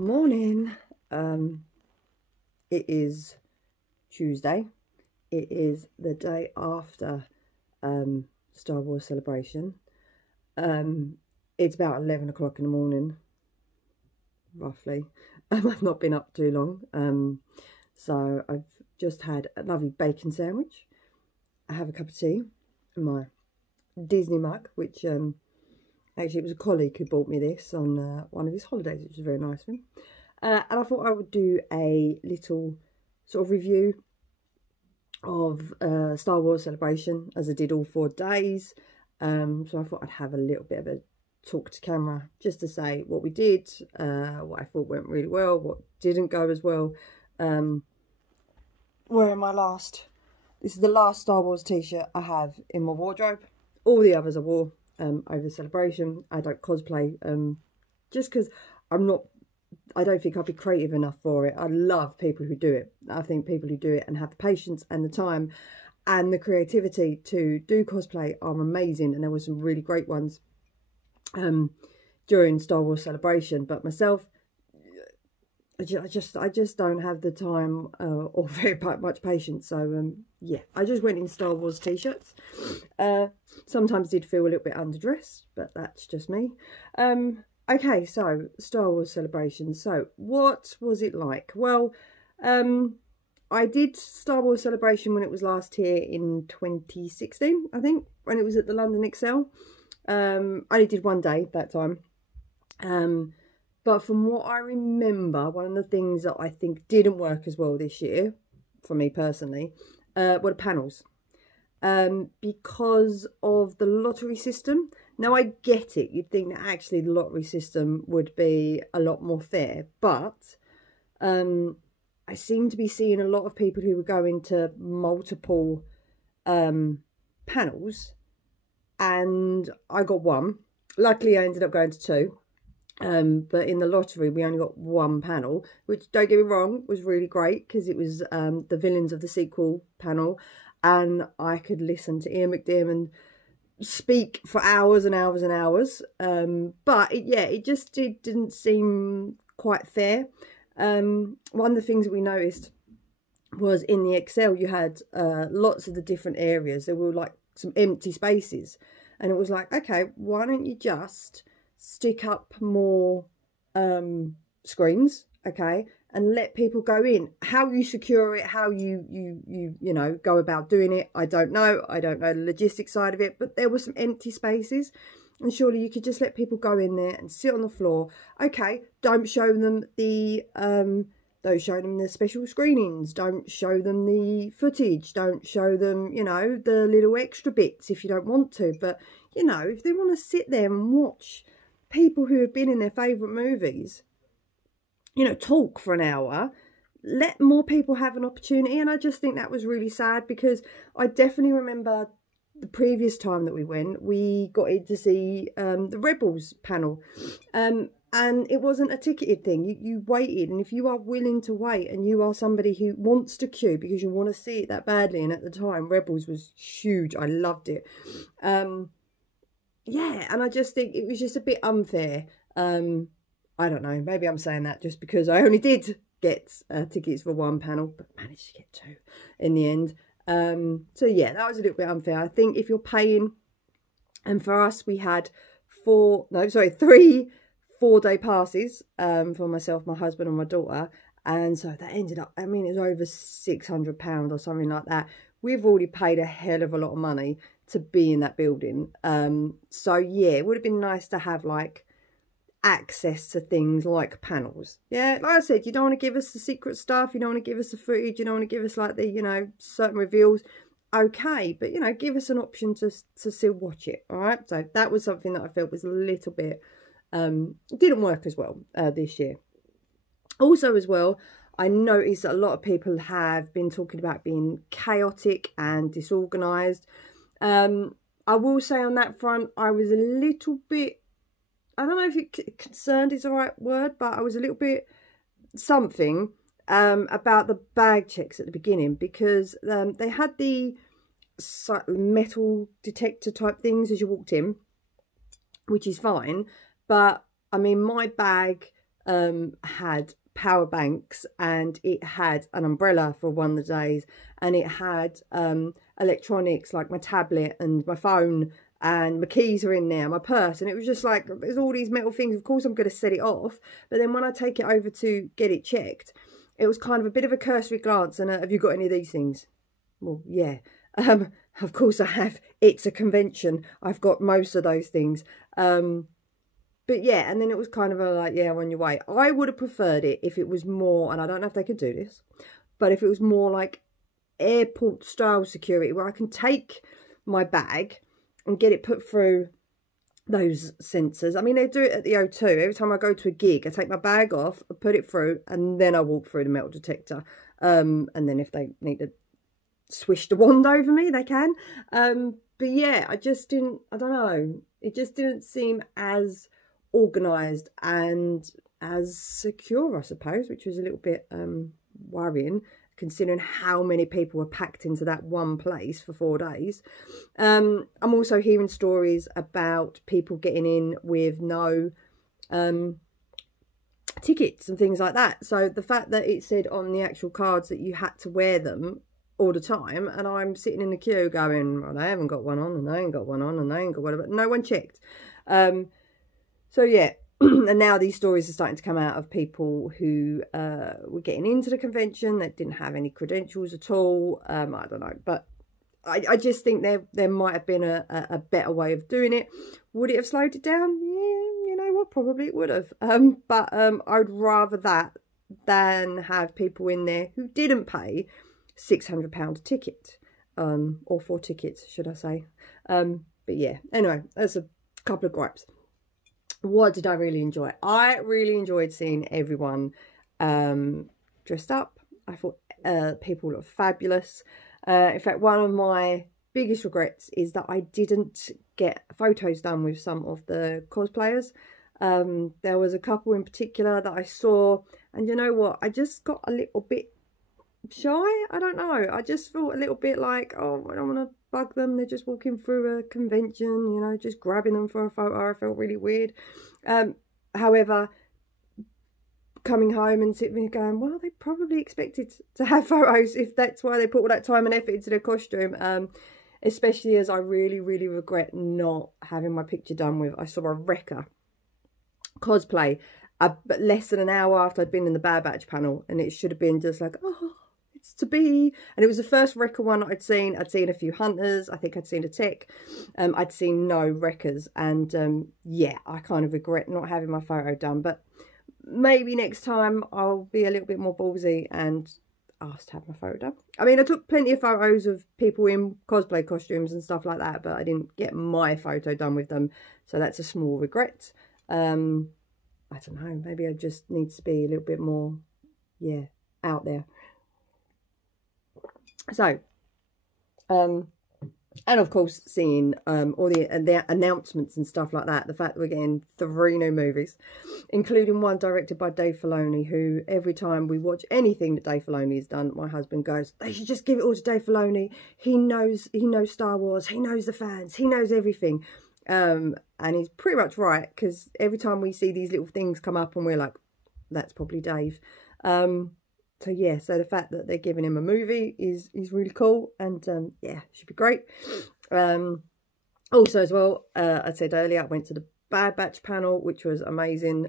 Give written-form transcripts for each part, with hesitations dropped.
Morning. It is Tuesday. It is the day after Star Wars Celebration. It's about 11 o'clock in the morning, roughly. I've not been up too long. So I've just had a lovely bacon sandwich. I have a cup of tea in my Disney mug, which actually it was a colleague who bought me this on one of his holidays, which was very nice of him. And I thought I would do a little sort of review of Star Wars Celebration, as I did all 4 days. So I thought I'd have a little bit of a talk to camera just to say what we did, what I thought went really well, what didn't go as well. Wearing my this is the last Star Wars t-shirt I have in my wardrobe. All the others I wore over the celebration. I don't cosplay just because I don't think I'll be creative enough for it. I love people who do it. I think people who do it and have the patience and the time and the creativity to do cosplay are amazing, and there were some really great ones during Star Wars Celebration. But myself, I just don't have the time or very much patience. So yeah, I just went in Star Wars t-shirts. Sometimes did feel a little bit underdressed, but that's just me. Okay, so Star Wars Celebration. So what was it like? Well, I did Star Wars Celebration when it was last here in 2016, I think, when it was at the London Excel. I only did 1 day that time. But from what I remember, one of the things that I think didn't work as well this year, for me personally, were the panels. Because of the lottery system. Now, I get it. You'd think that actually the lottery system would be a lot more fair. But I seem to be seeing a lot of people who were going to multiple panels. And I got 1. Luckily, I ended up going to 2. But in the lottery, we only got 1 panel, which, don't get me wrong, was really great because it was the Villains of the Sequel panel. And I could listen to Ian McDiarmid speak for hours and hours and hours. But it just didn't seem quite fair. One of the things that we noticed was in the Excel, you had lots of the different areas. There were like some empty spaces. And it was like, okay, why don't you just stick up more screens, okay, and let people go in. How you secure it, how you know, go about doing it, I don't know. I don't know the logistics side of it, but there were some empty spaces, and surely you could just let people go in there and sit on the floor. Okay, don't show them the special screenings, don't show them the footage, don't show them, you know, the little extra bits if you don't want to. But, you know, if they want to sit there and watch people who have been in their favourite movies, you know, talk for an hour, let more people have an opportunity. And I just think that was really sad, because I definitely remember the previous time that we went, we got in to see the Rebels panel. And it wasn't a ticketed thing. You waited, and if you are willing to wait and you are somebody who wants to queue because you want to see it that badly, and at the time Rebels was huge, I loved it. Yeah, and I just think it was just a bit unfair. I don't know, maybe I'm saying that just because I only did get tickets for 1 panel, but managed to get 2 in the end. So yeah, that was a little bit unfair. I think if you're paying, and for us we had 3 4-day passes for myself, my husband and my daughter, and so that ended up, I mean, it was over £600 or something like that. We've already paid a hell of a lot of money to be in that building. So yeah, it would have been nice to have like access to things like panels. Yeah, like I said, you don't want to give us the secret stuff, you don't want to give us the footage, you don't want to give us like the, you know, certain reveals. Okay, but you know, give us an option to still watch it. All right, so that was something that I felt was a little bit didn't work as well this year. Also as well, I noticed that a lot of people have been talking about being chaotic and disorganized. I will say on that front, I was a little bit, I don't know if concerned is the right word, but I was a little bit something about the bag checks at the beginning, because they had the metal detector type things as you walked in, which is fine. But I mean, my bag had power banks, and it had an umbrella for one of the days, and it had electronics like my tablet and my phone, and my keys are in there, my purse, and it was just like, there's all these metal things. Of course I'm going to set it off, but then when I take it over to get it checked, it was kind of a bit of a cursory glance, and have you got any of these things? Well, yeah. Of course I have. It's a convention. I've got most of those things. But yeah, and then it was kind of a like, yeah, on your way. I would have preferred it if it was more, and I don't know if they could do this, but if it was more like airport style security, where I can take my bag and get it put through those sensors. I mean, they do it at the O2. Every time I go to a gig, I take my bag off, I put it through, and then I walk through the metal detector. And then if they need to swish the wand over me, they can. But yeah, I don't know. It just didn't seem as organised and as secure, I suppose, which was a little bit worrying, considering how many people were packed into that one place for 4 days. I'm also hearing stories about people getting in with no tickets and things like that. So the fact that it said on the actual cards that you had to wear them all the time, and I'm sitting in the queue going, well, they haven't got one on, and they ain't got one on, and they ain't got one, but no one checked. So yeah, and now these stories are starting to come out of people who were getting into the convention that didn't have any credentials at all. I don't know, but I just think there might have been a better way of doing it. Would it have slowed it down? Yeah, you know what, probably it would have. But I'd rather that than have people in there who didn't pay £600 a ticket, or 4 tickets, should I say. But yeah, anyway, that's a couple of gripes. What did I really enjoy? I really enjoyed seeing everyone dressed up. I thought people looked fabulous. In fact, one of my biggest regrets is that I didn't get photos done with some of the cosplayers. There was a couple in particular that I saw, and you know what? I just got a little bit shy. I don't know. I just felt a little bit like, oh, I don't want to bug them. They're just walking through a convention, you know, just grabbing them for a photo. I felt really weird. However, coming home and sitting there going, well, they probably expected to have photos if that's why they put all that time and effort into their costume. Especially as I really, really regret not having my picture done with. I saw a Wrecker cosplay but less than an hour after I'd been in the Bad Batch panel, and it should have been just like, oh, it's to be. And it was the first Wrecker one I'd seen. I'd seen a few Hunters. I think I'd seen a Tech. I'd seen no Wreckers. And yeah, I kind of regret not having my photo done. But maybe next time I'll be a little bit more ballsy and ask to have my photo done. I mean, I took plenty of photos of people in cosplay costumes and stuff like that, but I didn't get my photo done with them. So that's a small regret. I don't know, maybe I just need to be a little bit more, yeah, out there. So, and of course, seeing all the announcements and stuff like that. The fact that we're getting 3 new movies, including one directed by Dave Filoni, who every time we watch anything that Dave Filoni has done, my husband goes, they should just give it all to Dave Filoni. He knows Star Wars. He knows the fans. He knows everything. And he's pretty much right, because every time we see these little things come up and we're like, that's probably Dave. So yeah, so the fact that they're giving him a movie is really cool, and yeah, should be great. Also as well, I said earlier, I went to the Bad Batch panel, which was amazing.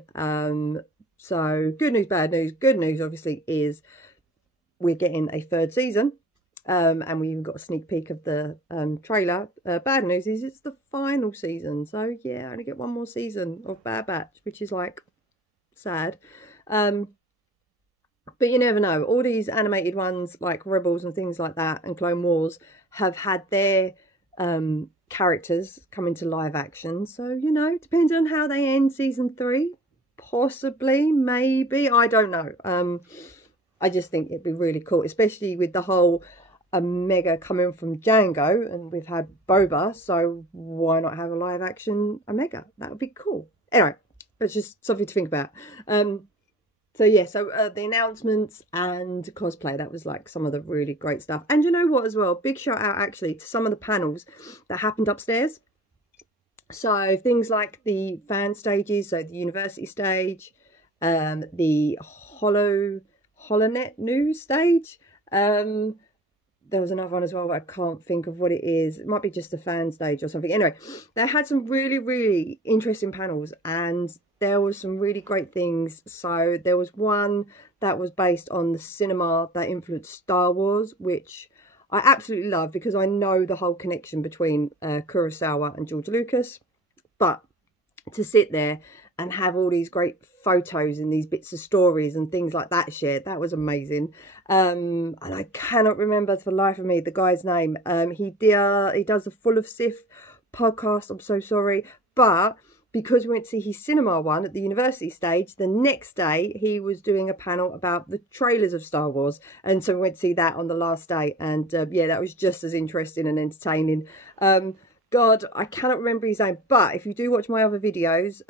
So good news, bad news. Good news obviously is we're getting a 3rd season. And we even got a sneak peek of the trailer. Bad news is it's the final season. So yeah, I only get 1 more season of Bad Batch, which is like sad. But you never know. All these animated ones like Rebels and things like that and Clone Wars have had their characters come into live action. So, you know, depending on how they end season 3, possibly, maybe, I don't know. I just think it'd be really cool, especially with the whole Omega coming from Django, and we've had Boba, so why not have a live action Omega? That would be cool. Anyway, it's just something to think about. So yeah, so the announcements and cosplay, that was like some of the really great stuff. And you know what as well, big shout out actually to some of the panels that happened upstairs. So things like the fan stages, so the university stage, the HoloNet news stage. There was another one as well, but I can't think of what it is. It might be just a fan stage or something. Anyway, they had some really, really interesting panels, and there was some really great things. So there was one that was based on the cinema that influenced Star Wars, which I absolutely love because I know the whole connection between Kurosawa and George Lucas. But to sit there and have all these great photos and these bits of stories and things like that shared, that was amazing. And I cannot remember for the life of me the guy's name. He does the Full of Sith podcast. I'm so sorry, but because we went to see his cinema one at the university stage, the next day he was doing a panel about the trailers of Star Wars, and so we went to see that on the last day. And yeah, that was just as interesting and entertaining. God, I cannot remember his name, but if you do watch my other videos,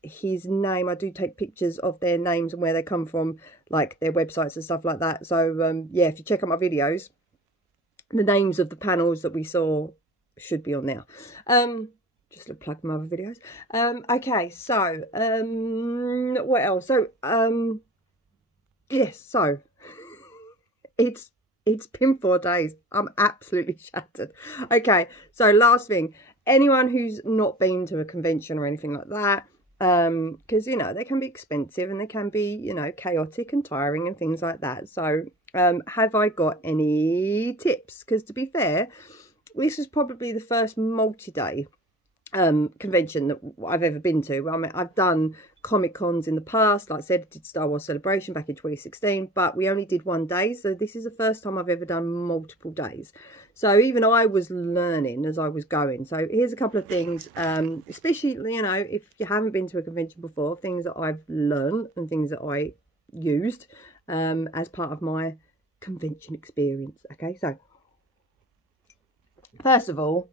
his name, I do take pictures of their names and where they come from, like their websites and stuff like that. So yeah, if you check out my videos, the names of the panels that we saw should be on there. Just to plug my other videos. Okay, so what else? So yes, so it's been 4 days. I'm absolutely shattered. Okay, so last thing, anyone who's not been to a convention or anything like that, because you know they can be expensive and they can be, you know, chaotic and tiring and things like that. So have I got any tips? Because to be fair, this is probably the first multi-day convention that I've ever been to. I mean, I've done Comic Cons in the past. Like I said, I did Star Wars Celebration back in 2016, but we only did 1 day, so this is the first time I've ever done multiple days. So even I was learning as I was going. So here's a couple of things, especially, you know, if you haven't been to a convention before, things that I've learned and things that I used as part of my convention experience. Okay, so first of all,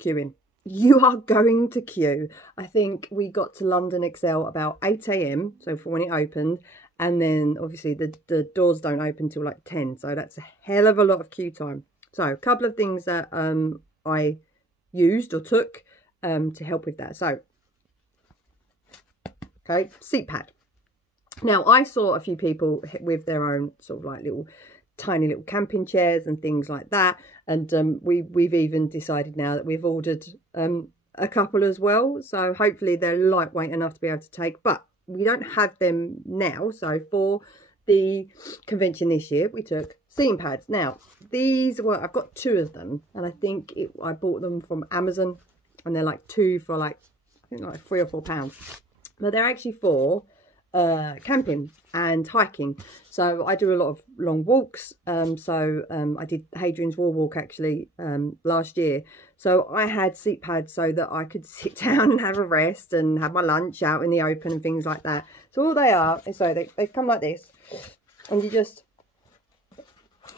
queuing. You are going to queue. I think we got to London Excel about 8 AM, so for when it opened, and then obviously the doors don't open till like 10, so that's a hell of a lot of queue time. So a couple of things that I used or took to help with that. So, okay, seat pad. Now, I saw a few people with their own sort of like tiny little camping chairs and things like that, and we've even decided now that we've ordered a couple as well, so hopefully they're lightweight enough to be able to take, but we don't have them now. So for the convention this year, we took seating pads. Now these were, I've got 2 of them, and I think I bought them from Amazon, and they're like 2 for like, I think like £3 or £4, but they're actually for camping and hiking. So I do a lot of long walks, I did Hadrian's Wall walk actually last year, so I had seat pads so that I could sit down and have a rest and have my lunch out in the open and things like that. So all they are is, so they come like this, and you just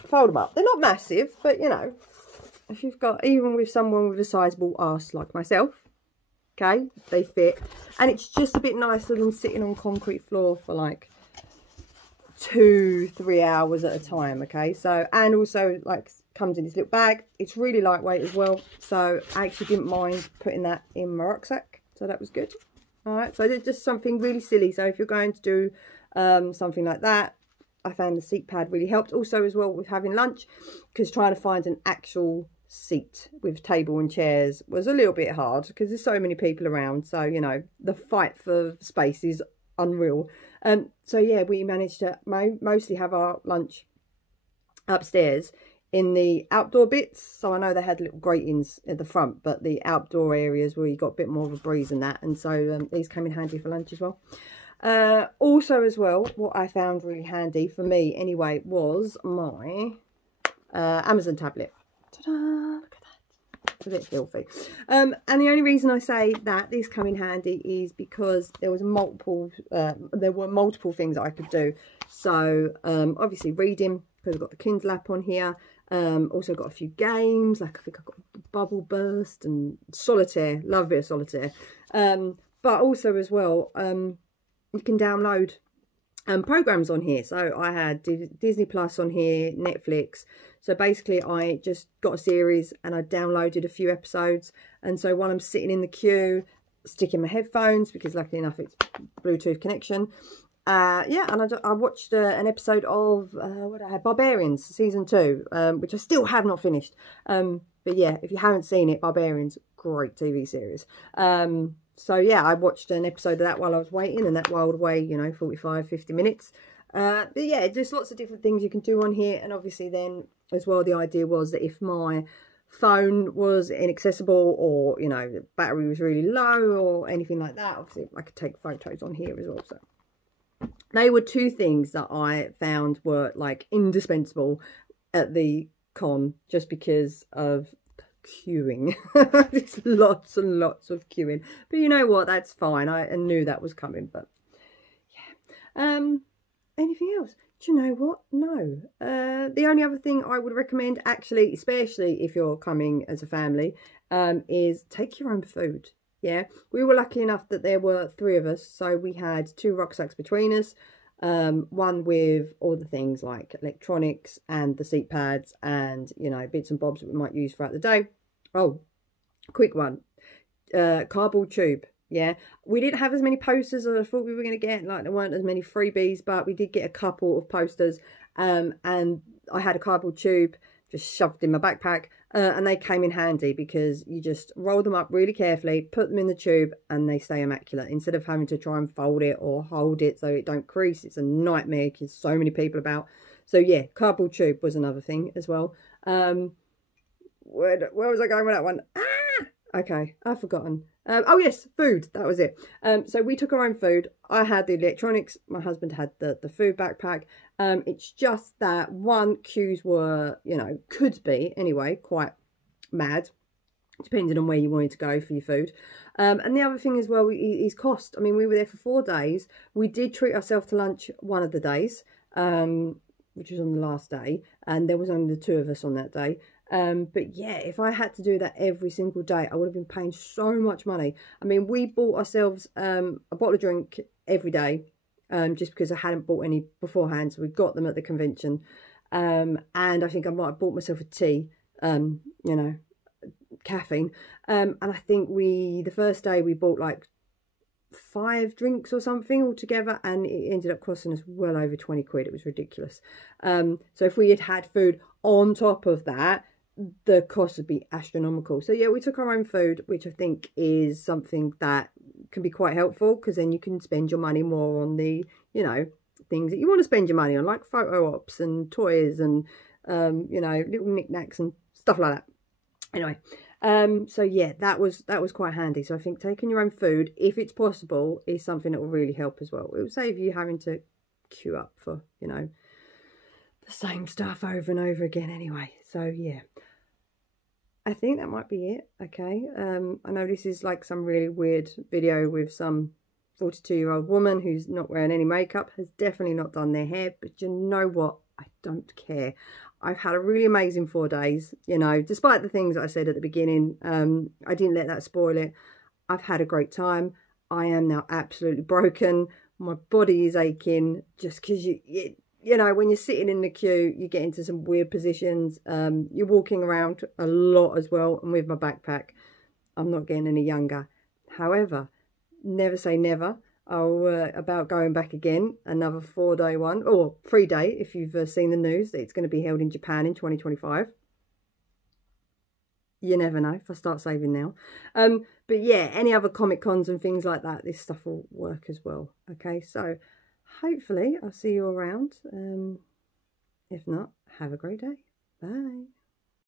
fold them up. They're not massive, but you know, if you've got, even with someone with a sizable arse like myself, okay, they fit, and it's just a bit nicer than sitting on concrete floor for like 2-3 hours at a time. Okay, so, and also like comes in this little bag. It's really lightweight as well, so I actually didn't mind putting that in my rucksack, so that was good. All right, so it's just something really silly. So if you're going to do something like that, I found the seat pad really helped. Also as well with having lunch, because trying to find an actual seat with table and chairs was a little bit hard because there's so many people around, so you know, the fight for space is unreal. So yeah, we managed to mostly have our lunch upstairs in the outdoor bits. So I know they had little gratings at the front, but the outdoor areas where you got a bit more of a breeze and that, and so these came in handy for lunch as well. Also as well, what I found really handy for me anyway was my Amazon tablet. Ta-da! Look at that. It's a bit filthy. And the only reason I say that this come in handy is because there were multiple things that I could do. So obviously reading, because I've got the Kindle app on here. Also got a few games, like I think I've got Bubble Burst and Solitaire. Love a bit of Solitaire. But also as well, you can download programs on here. So I had Disney Plus on here, Netflix. So basically I just got a series and I downloaded a few episodes, and so while I'm sitting in the queue, stick in my headphones because luckily enough it's Bluetooth connection. Yeah, and I watched an episode of what I had, Barbarians season 2, which I still have not finished. But yeah, if you haven't seen it, Barbarians, great TV series. So yeah, I watched an episode of that while I was waiting, and that while away, you know, 45-50 minutes. But yeah, just lots of different things you can do on here, and obviously then as well, the idea was that if my phone was inaccessible, or you know, the battery was really low or anything like that, obviously I could take photos on here as well. So they were two things that I found were like indispensable at the con, just because of queuing. There's lots and lots of queuing, but you know what, that's fine. I knew that was coming. But yeah, anything else? Do you know what? No. The only other thing I would recommend, actually, especially if you're coming as a family, is take your own food. Yeah, we were lucky enough that there were 3 of us, so we had 2 rucksacks between us, one with all the things like electronics and the seat pads and, you know, bits and bobs that we might use throughout the day. Oh, quick one, cardboard tube. Yeah, we didn't have as many posters as I thought we were going to get. Like, there weren't as many freebies, but we did get a couple of posters. And I had a cardboard tube just shoved in my backpack. And they came in handy because you just roll them up really carefully, put them in the tube, and they stay immaculate. Instead of having to try and fold it or hold it so it don't crease. It's a nightmare because so many people about. So yeah, cardboard tube was another thing as well. Where was I going with that one? Okay, I've forgotten. Oh yes, food, that was it. So we took our own food. I had the electronics, my husband had the food backpack. It's just that one, queues were, you know, could be anyway, quite mad, depending on where you wanted to go for your food. And the other thing as well is cost. I mean, we were there for 4 days. We did treat ourselves to lunch one of the days, which was on the last day, and there was only the 2 of us on that day. But yeah, if I had to do that every single day, I would have been paying so much money. I mean, we bought ourselves a bottle of drink every day, just because I hadn't bought any beforehand, so we got them at the convention. And I think I might have bought myself a tea, you know, caffeine. And I think the first day we bought like 5 drinks or something altogether, and it ended up costing us well over 20 quid. It was ridiculous. So if we had had food on top of that, the cost would be astronomical. So yeah, we took our own food, which I think is something that can be quite helpful, because then you can spend your money more on the, you know, things that you want to spend your money on, like photo ops and toys and you know, little knickknacks and stuff like that. Anyway, so yeah, that was quite handy. So I think taking your own food, if it's possible, is something that will really help as well. It will save you having to queue up for, you know, the same stuff over and over again anyway. So yeah, I think that might be it. Okay, I know this is like some really weird video with some 42-year-old woman who's not wearing any makeup, has definitely not done their hair, but you know what, I don't care. I've had a really amazing 4 days, you know, despite the things that I said at the beginning. I didn't let that spoil it. I've had a great time. I am now absolutely broken. My body is aching just because you know, when you're sitting in the queue, you get into some weird positions. You're walking around a lot as well. And with my backpack, I'm not getting any younger. However, never say never. About going back again, another 4-day one, or 3-day if you've seen the news that it's going to be held in Japan in 2025. You never know if I start saving now. But yeah, any other Comic Cons and things like that, this stuff will work as well. Okay, so hopefully I'll see you around. If not, have a great day. Bye.